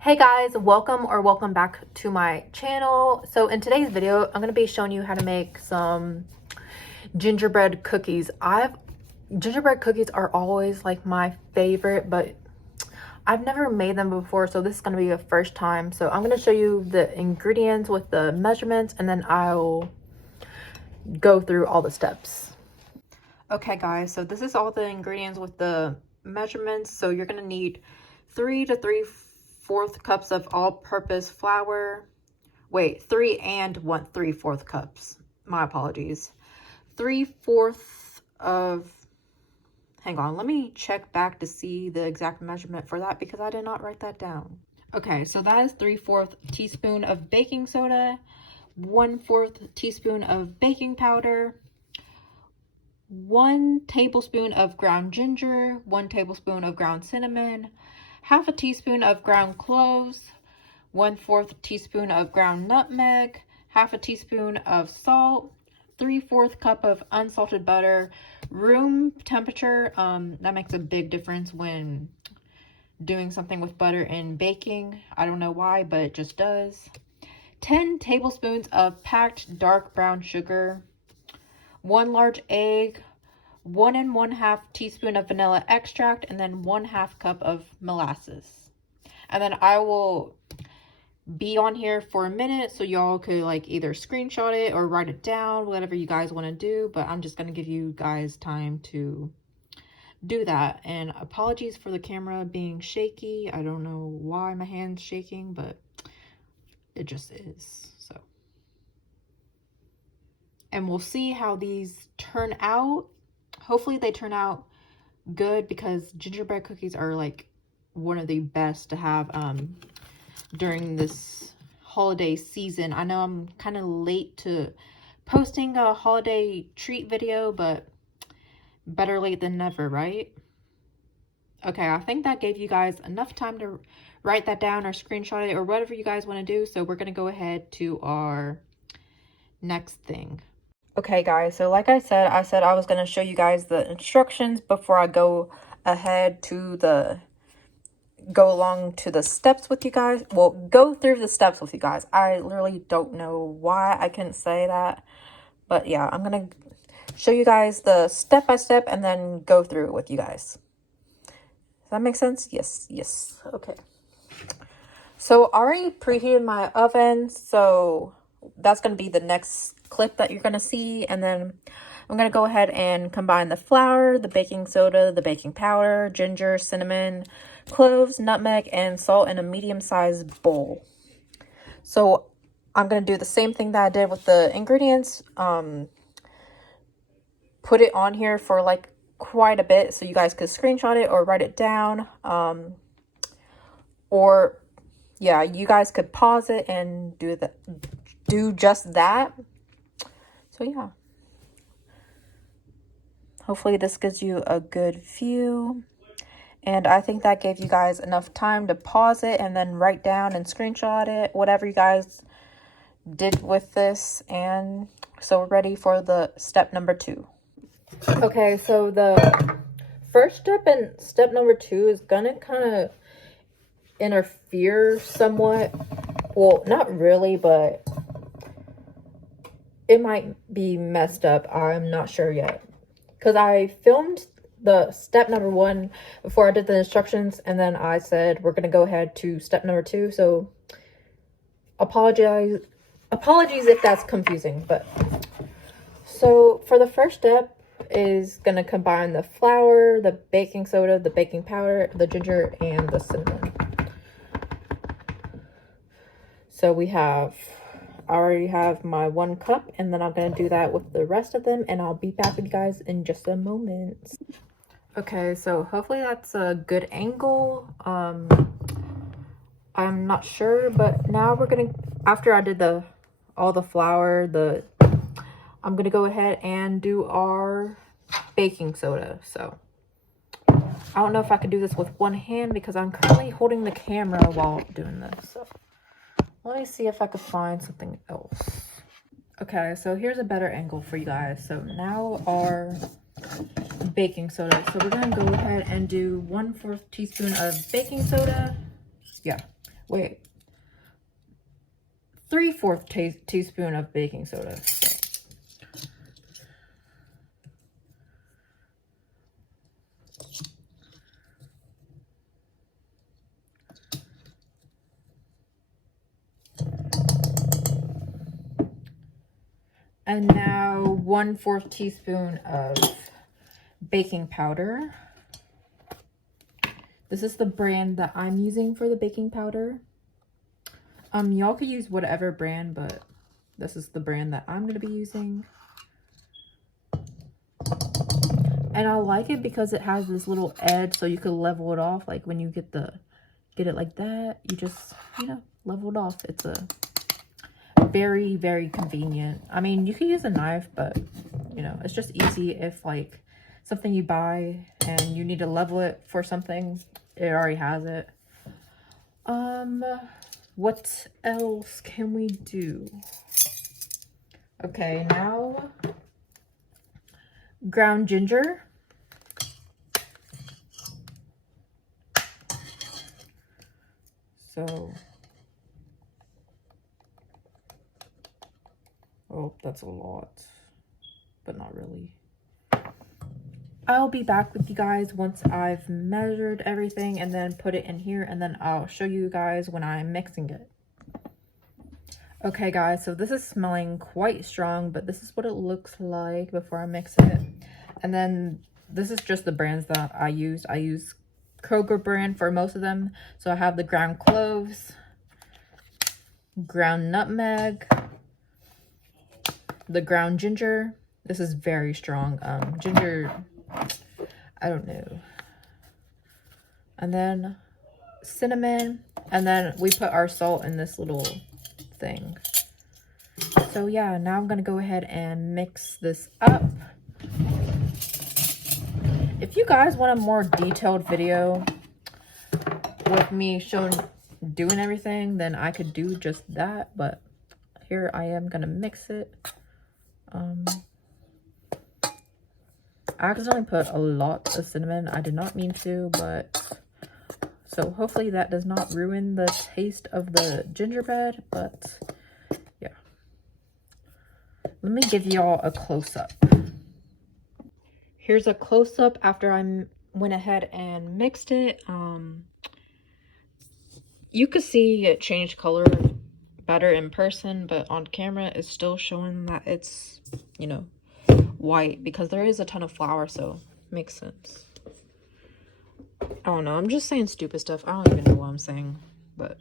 Hey guys, welcome back to my channel. So in today's video, I'm going to be showing you how to make some gingerbread cookies. Gingerbread cookies are always like my favorite, but I've never made them before, so this is going to be a first time. So I'm going to show you the ingredients with the measurements, and then I'll go through all the steps. Okay guys, so this is all the ingredients with the measurements. So you're going to need 3 to 3/4 cups of all-purpose flour. Wait, 3 and 1/3 cups. My apologies. 3/4 of, hang on, let me check back to see the exact measurement for that because I did not write that down. Okay, so that is 3/4 teaspoon of baking soda, 1/4 teaspoon of baking powder, 1 tablespoon of ground ginger, 1 tablespoon of ground cinnamon, half a teaspoon of ground cloves, 1/4 teaspoon of ground nutmeg, half a teaspoon of salt, 3/4 cup of unsalted butter, room temperature. That makes a big difference when doing something with butter and baking. I don't know why, but it just does. 10 tablespoons of packed dark brown sugar, 1 large egg, 1 1/2 teaspoon of vanilla extract, and then 1/2 cup of molasses. And then I will be on here for a minute so y'all could like either screenshot it or write it down, whatever you guys want to do, but I'm just going to give you guys time to do that. And apologies for the camera being shaky. I don't know why my hand's shaking, but it just is. So, and we'll see how these turn out. Hopefully they turn out good because gingerbread cookies are like one of the best to have during this holiday season. I know I'm kind of late to posting a holiday treat video, but better late than never, right? Okay, I think that gave you guys enough time to write that down or screenshot it or whatever you guys want to do. So we're going to go ahead to our next thing. Okay guys, so like I said I was going to show you guys the instructions before I go ahead to go along to the steps with you guys. Well, go through the steps with you guys. I literally don't know why I couldn't say that, but yeah, I'm going to show you guys the step-by-step and then go through it with you guys. Does that make sense? Yes. Okay. So I already preheated my oven, so that's going to be the next clip that you're going to see. And then I'm going to go ahead and combine the flour, the baking soda, the baking powder, ginger, cinnamon, cloves, nutmeg, and salt in a medium-sized bowl. So I'm going to do the same thing that I did with the ingredients. Put it on here for like quite a bit so you guys could screenshot it or write it down. Or yeah, you guys could pause it and do just that. So yeah, hopefully this gives you a good view, and I think that gave you guys enough time to pause it and then write down and screenshot it, whatever you guys did with this. And so we're ready for the step number 2. Okay, so the first step and step number 2 is gonna kind of interfere somewhat. Well, not really, but it might be messed up. I'm not sure yet because I filmed the step number 1 before I did the instructions, and then I said we're gonna go ahead to step number 2. So apologies if that's confusing. But so for the first step is gonna combine the flour, the baking soda, the baking powder, the ginger, and the cinnamon. So I already have my 1 cup, and then I'm going to do that with the rest of them, and I'll be back with you guys in just a moment. Okay, so hopefully that's a good angle. I'm not sure, but now we're going to, after I did all the flour, I'm going to go ahead and do our baking soda. So I don't know if I could do this with one hand because I'm currently holding the camera while doing this. So let me see if I could find something else. Okay, so here's a better angle for you guys. So now our baking soda. So we're gonna go ahead and do 1/4 teaspoon of baking soda. Yeah, wait, 3/4 teaspoon of baking soda. And now 1/4 teaspoon of baking powder. This is the brand that I'm using for the baking powder. Y'all could use whatever brand, but this is the brand that I'm going to be using. And I like it because it has this little edge, so you could level it off. Like when you get it like that, you just, you know, level it off. It's a very, very convenient. I mean, you could use a knife, but you know, it's just easy if like something you buy and you need to level it for something, it already has it. What else can we do? Okay, now ground ginger. So, oh, that's a lot, but not really. I'll be back with you guys once I've measured everything and then put it in here, and then I'll show you guys when I'm mixing it. Okay guys, so this is smelling quite strong, but this is what it looks like before I mix it. And then this is just the brands that I use. I use Kroger brand for most of them. So I have the ground cloves, ground nutmeg, the ground ginger. This is very strong. Ginger, I don't know. And then cinnamon, and then we put our salt in this little thing. So yeah, now I'm gonna go ahead and mix this up. If you guys want a more detailed video with me doing everything, then I could do just that, but here I am gonna mix it. I accidentally put a lot of cinnamon. I did not mean to, but so hopefully that does not ruin the taste of the gingerbread, but yeah. Let me give y'all a close-up. Here's a close-up after I went ahead and mixed it. You could see it changed color better in person, but on camera it's still showing that it's, you know, white because there is a ton of flour, so makes sense. I don't know, I'm just saying stupid stuff. I don't even know what I'm saying, but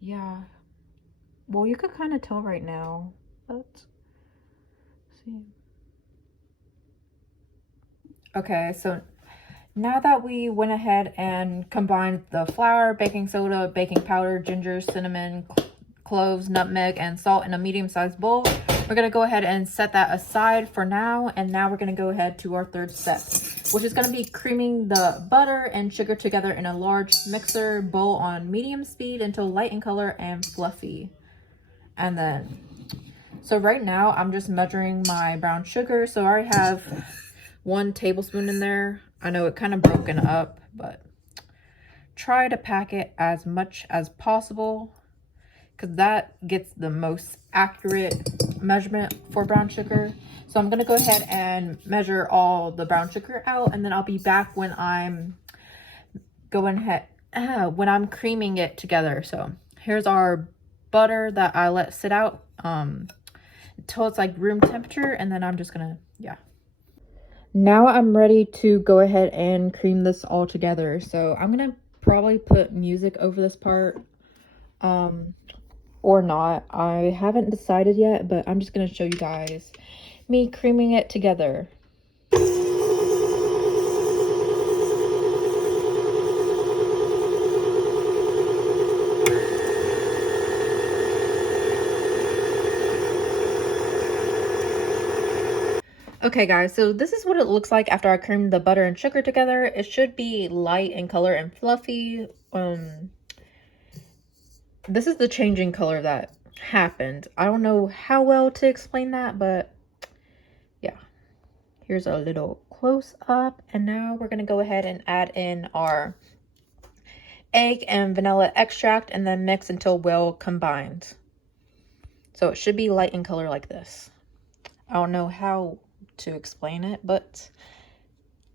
yeah. Well, you could kind of tell right now. Let's see. Okay, so now that we went ahead and combined the flour, baking soda, baking powder, ginger, cinnamon, cloves, nutmeg, and salt in a medium-sized bowl, we're going to go ahead and set that aside for now. And now we're going to go ahead to our third step, which is going to be creaming the butter and sugar together in a large mixer bowl on medium speed until light in color and fluffy. And then, so right now I'm just measuring my brown sugar. So I already have 1 tablespoon in there. I know it kind of broken up, but try to pack it as much as possible because that gets the most accurate measurement for brown sugar. So I'm going to go ahead and measure all the brown sugar out, and then I'll be back when I'm when I'm creaming it together. So here's our butter that I let sit out until it's like room temperature, and then I'm just gonna, yeah. Now I'm ready to go ahead and cream this all together. So I'm gonna probably put music over this part, or not. I haven't decided yet, but I'm just gonna show you guys me creaming it together. Okay guys, so this is what it looks like after I creamed the butter and sugar together. It should be light in color and fluffy. This is the changing color that happened. I don't know how well to explain that, but yeah. Here's a little close up, and now we're gonna go ahead and add in our egg and vanilla extract and then mix until well combined. So it should be light in color like this. I don't know how to explain it, but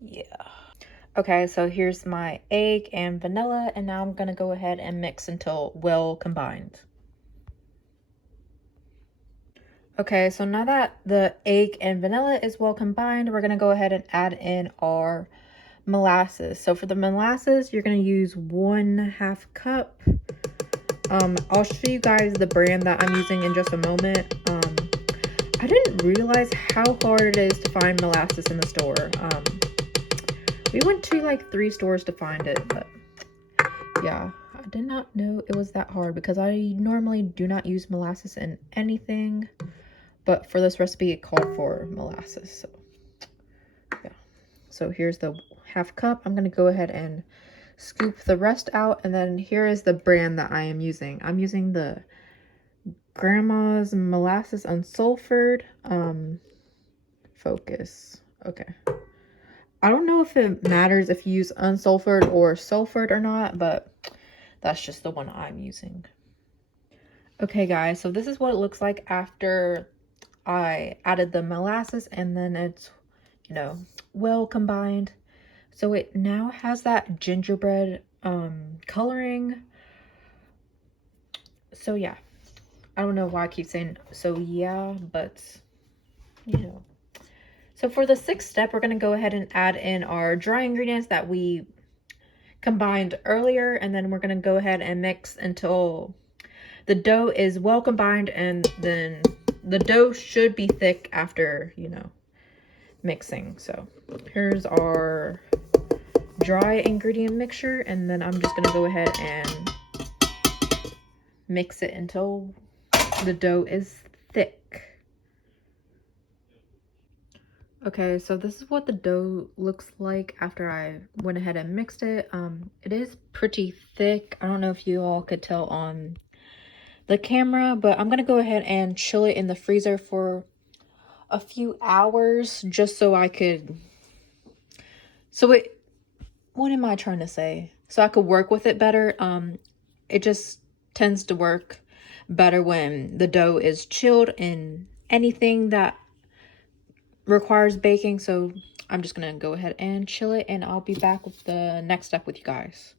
yeah. Okay, so here's my egg and vanilla, and now I'm gonna go ahead and mix until well combined. Okay, so now that the egg and vanilla is well combined, we're gonna go ahead and add in our molasses. So for the molasses, you're gonna use 1/2 cup. I'll show you guys the brand that I'm using in just a moment. I didn't realize how hard it is to find molasses in the store. We went to like 3 stores to find it, but yeah, I did not know it was that hard because I normally do not use molasses in anything, but for this recipe it called for molasses. So yeah, so here's the 1/2 cup. I'm gonna go ahead and scoop the rest out, and then here is the brand that I am using. I'm using the Grandma's Molasses Unsulfured. Focus. Okay. I don't know if it matters if you use unsulfured or sulfured or not, but that's just the one I'm using. Okay guys, so this is what it looks like after I added the molasses, and then it's, you know, well combined. So it now has that gingerbread coloring. So yeah, I don't know why I keep saying so yeah, but you know. So for the 6th step, we're going to go ahead and add in our dry ingredients that we combined earlier, and then we're going to go ahead and mix until the dough is well combined, and then the dough should be thick after, you know, mixing. So here's our dry ingredient mixture, and then I'm just going to go ahead and mix it until the dough is thick. Okay, so this is what the dough looks like after I went ahead and mixed it. It is pretty thick. I don't know if you all could tell on the camera, but I'm gonna go ahead and chill it in the freezer for a few hours just so I could, what am I trying to say? So I could work with it better. It just tends to work better when the dough is chilled in anything that requires baking. So I'm just gonna go ahead and chill it, and I'll be back with the next step with you guys.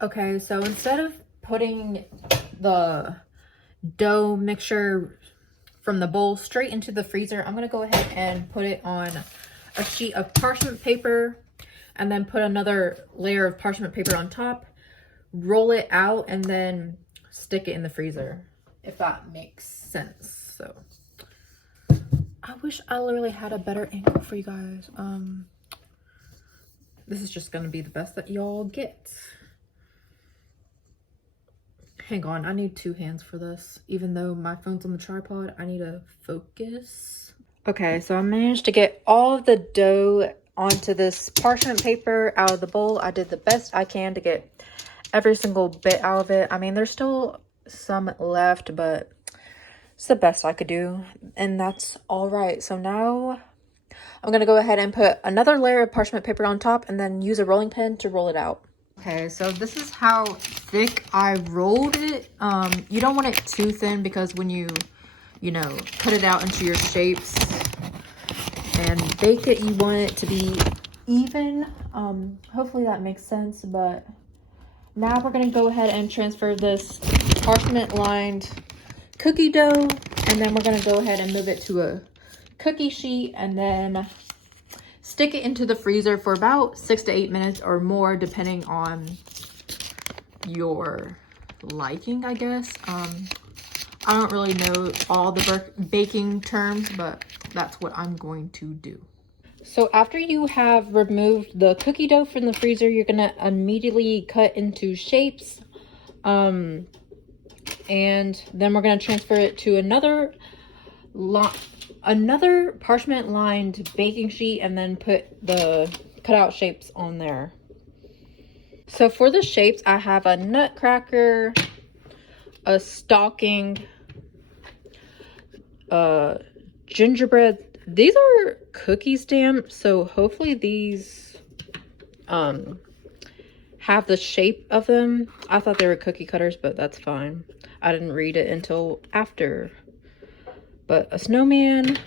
Okay, so instead of putting the dough mixture from the bowl straight into the freezer, I'm gonna go ahead and put it on a sheet of parchment paper, and then put another layer of parchment paper on top, roll it out, and then stick it in the freezer, if that makes sense. So I wish I literally had a better angle for you guys. This is just gonna be the best that y'all get. Hang on, I need 2 hands for this. Even though my phone's on the tripod, I need to focus. Okay, so I managed to get all of the dough onto this parchment paper out of the bowl. I did the best I can to get every single bit out of it. I mean, there's still some left, but it's the best I could do, and that's all right. So now I'm gonna go ahead and put another layer of parchment paper on top, and then use a rolling pin to roll it out. Okay, so this is how thick I rolled it. You don't want it too thin, because when you know, cut it out into your shapes and bake it, you want it to be even. Hopefully that makes sense. But now we're gonna go ahead and transfer this parchment lined cookie dough, and then we're gonna go ahead and move it to a cookie sheet, and then stick it into the freezer for about 6 to 8 minutes or more, depending on your liking, I guess. I don't really know all the baking terms, but that's what I'm going to do. So after you have removed the cookie dough from the freezer, you're gonna immediately cut into shapes. And then we're going to transfer it to another parchment lined baking sheet, and then put the cutout shapes on there. So for the shapes, I have a nutcracker, a stocking, gingerbread. These are cookie stamps, so hopefully these have the shape of them. I thought they were cookie cutters, but that's fine. I didn't read it until after. But a snowman,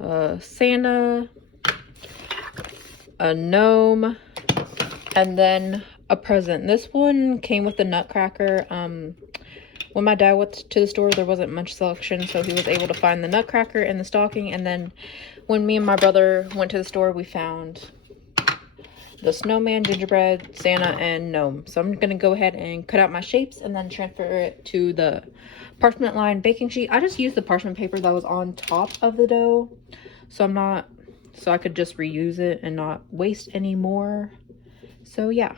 a Santa, a gnome, and then a present. This one came with the nutcracker. When my dad went to the store, there wasn't much selection, so he was able to find the nutcracker in the stocking. And then when me and my brother went to the store, we found the snowman, gingerbread, Santa, and gnome. So I'm going to go ahead and cut out my shapes and then transfer it to the parchment lined baking sheet. I just used the parchment paper that was on top of the dough, so I could just reuse it and not waste any more. So yeah.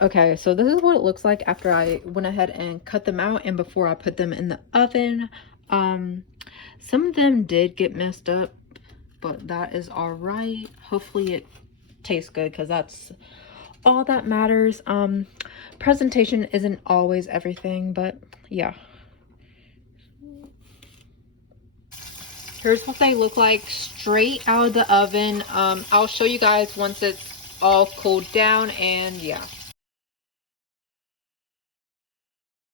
Okay, so this is what it looks like after I went ahead and cut them out and before I put them in the oven. Some of them did get messed up, but that is all right. Hopefully it tastes good, because that's all that matters. Presentation isn't always everything, but yeah. Here's what they look like straight out of the oven. I'll show you guys once it's all cooled down, and yeah.